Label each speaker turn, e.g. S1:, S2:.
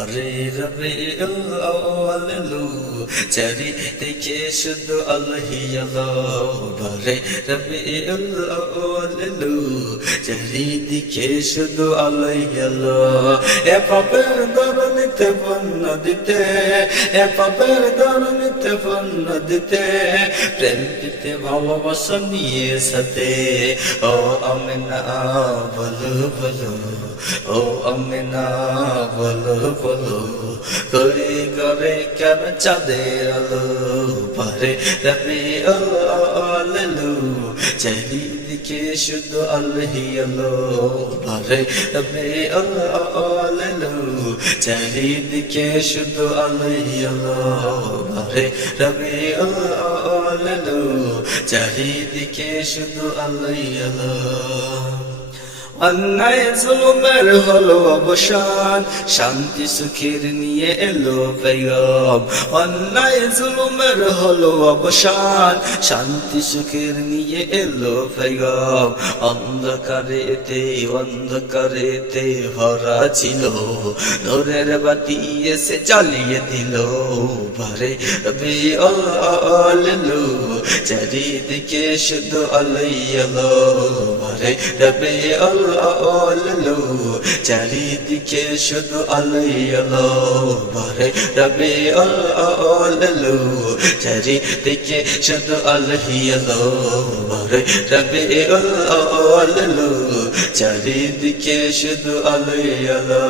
S1: আরে আলু চারি দেখে শুধু আল্লাহি আল্লাহ। বারে রবি আল্লাহ চারিদিকে শুধু আল্লাহি আল্লাহ। এ পাপের দরনিতে পণ্য দিতে, এ পাপের দরনিতে পণ্য দিতে, প্রেম দিতে, ভালোবাসা নিয়ে সাথে। ও আমিনা, বলো বলো, ও আমিনা, বলো বলো করে করে কেন চাঁদের আলো পারে রবি আলো চারিদিকে শুধু আল্লাহি আলো পারে রবি আলো চারিদিকে শুধু আলো বারে রবি চারিদিকে শুধু আলো অন্যায় জুলুমের হলো অবসান। শান্তি সুখের নিয়ে এলো পেগম অন্যায় জুলুমের হলো অবসান। শান্তি সুখের নিয়ে এলো পেগম অন্ধকারেতে অন্ধকারেতে ভরা ছিল। নূরের বাতি এসে জ্বালিয়ে দিল। ভরে রবি চারিদিকে শুধু আলাইয়ালো ভারে রবি চারিদিকে শুধু আলাইয়ালো ভরে রবি আলো চারিদিকে শুধু আলহিয়ালো ভরে রবি আলো চারিদিকে শুধু আলাইয়ালো